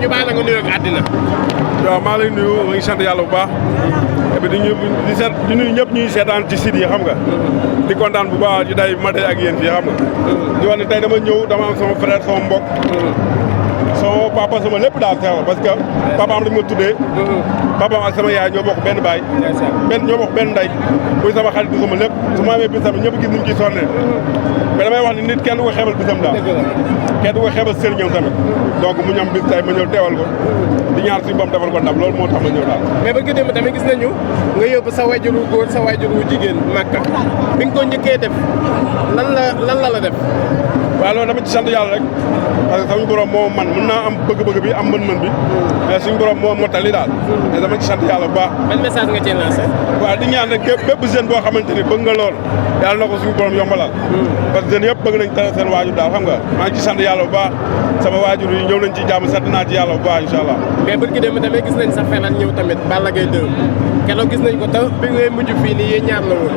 ñu baal la nga nuyu ak àddina. waaw maa lay nuyu ma ngi sant yàlla bu baax. et puis di nuyu ñëpp ñuy seetaan ci site yi xam nga. di kontaan bu baax di day ma tey ak yéen fii xam nga. di wax ne tey dama ñëw dama am sama frère sama mbokk. sama papa sama lépp daal teewal parce que papaam dañu ma tuddee. papaam ak sama yaay ñoo bokk benn baay. ñoo bokk benn ndey. muy sama xarit bi sama lépp su ma amee bis tamit ñëpp gis ni mu ciy sonnee. mais damay wax ni nit kenn du ko xeebal bisam daal. kenn du ko xeebal sëriñam tamit. donc mu ñam bis tay ma ñëw teewal ko di ñaan suñu bam defal ko ndam loolu moo tax ma ñëw daal. mais ba démb tamit gis nañu nga yóbbu sa wajuru góor sa wajuru jigéen Makka bi nga ko njëkkee def lan la def. waaw loolu dama ci sant yàlla rek parce que suñu borom moo man mën naa am bëgg-bëgg bi am mën-mën bi mais suñu borom moo mottali daal te dama ci sant yàlla bu baax. ban message nga ciy lancé. waaw di ñaan rek bépp jeune boo xamante ni bëgg nga lool yàlla na ko suñu borom yombalal parce que jeunes yëpp bëgg nañ tere seen waajur daal xam nga maa ngi ci sant yàlla bu baax sama waajur yi ñëw nañ ci jàmm sant naa ci yàlla bu baax incha allah. mais bët gi dem tamit gis nañ sa fenal ñëw tamit Balla Gaye 2 keroog gis nañ ko te bi ngay mujj fii nii yéen ñaar la woon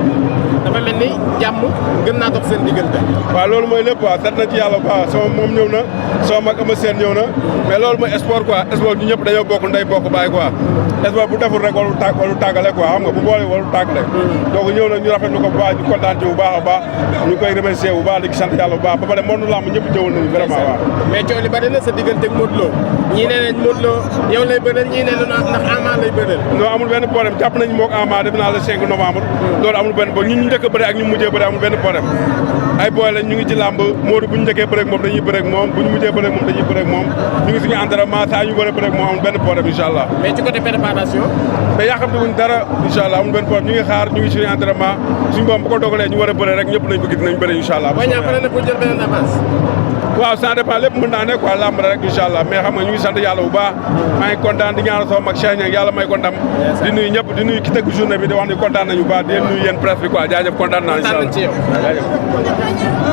dafa mel ni jàmm gën naa dox seen diggante. waaw loolu mooy lépp waaw sant na ci yàlla bu baax sama moom ñëw na sama mag ama seen ñëw na mais loolu mooy sport quoi sport ñu ñëpp dañoo bokk ndey bokk baay quoi sport bu deful rek walu tàggale quoi xam nga bu boole walu tàggale donc ñëw na ñu rafetlu ko bu baax ñu kontaan ci bu baax a baax ñu koy remercier bu baax di sant yàlla bu baax ba pare moom lamb ñëpp ñëwoon nañu vraiment waaw. mais coow li bari na sa diggante ak Modou Lo ñii nee nañ Modou Lo yow lay bëreel ñii nee nañ ndax Ama lay bëreel. non amul benn problème jàpp nañ moog Ama def naa le 5 novembre loolu amul benn problème ñun ñu njëkk a bëri ak ñu mujjee bëri amul benn problème ay booy lañ ñu ngi ci làmb Modou bu ñu njëkkee bëri ak moom dañuy bëri ak moom bu ñu mujjee bëri ak moom dañuy bëri ak moom ñu ngi suñu entraînement saa ñu war a bëri ak moom amul benn problème incha allah. mais ci côté préparation. mais yàqamti wuñ dara incha allah amul benn problème ñu ngi xaar ñu ngi suñu entraînement suñu boom bu ko dogalee ñu war a bëri rek ñëpp nañ ko gis nañ bëri incha allah. boo ñaa pare na pour jël beneen avance. waaw ça dépend lépp mën naa ne quoi làmb rek incha allah mais xam nga ñu ngi sant yàlla bu baax maa ngi kontaan di ñaanal sama mag Cheikh Niang yàlla may ko ndam di nuyu ñëpp di nuyu ki tëgg journée bi di wax ni kontaan nañu bu baax di nuyu yéen presse bi quoi jaajëf kontaan naa incha allah jaajëf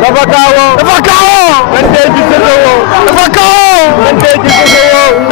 dafa kawo man tey ci sësëwoo dafa kawo man tey ci sësëwoo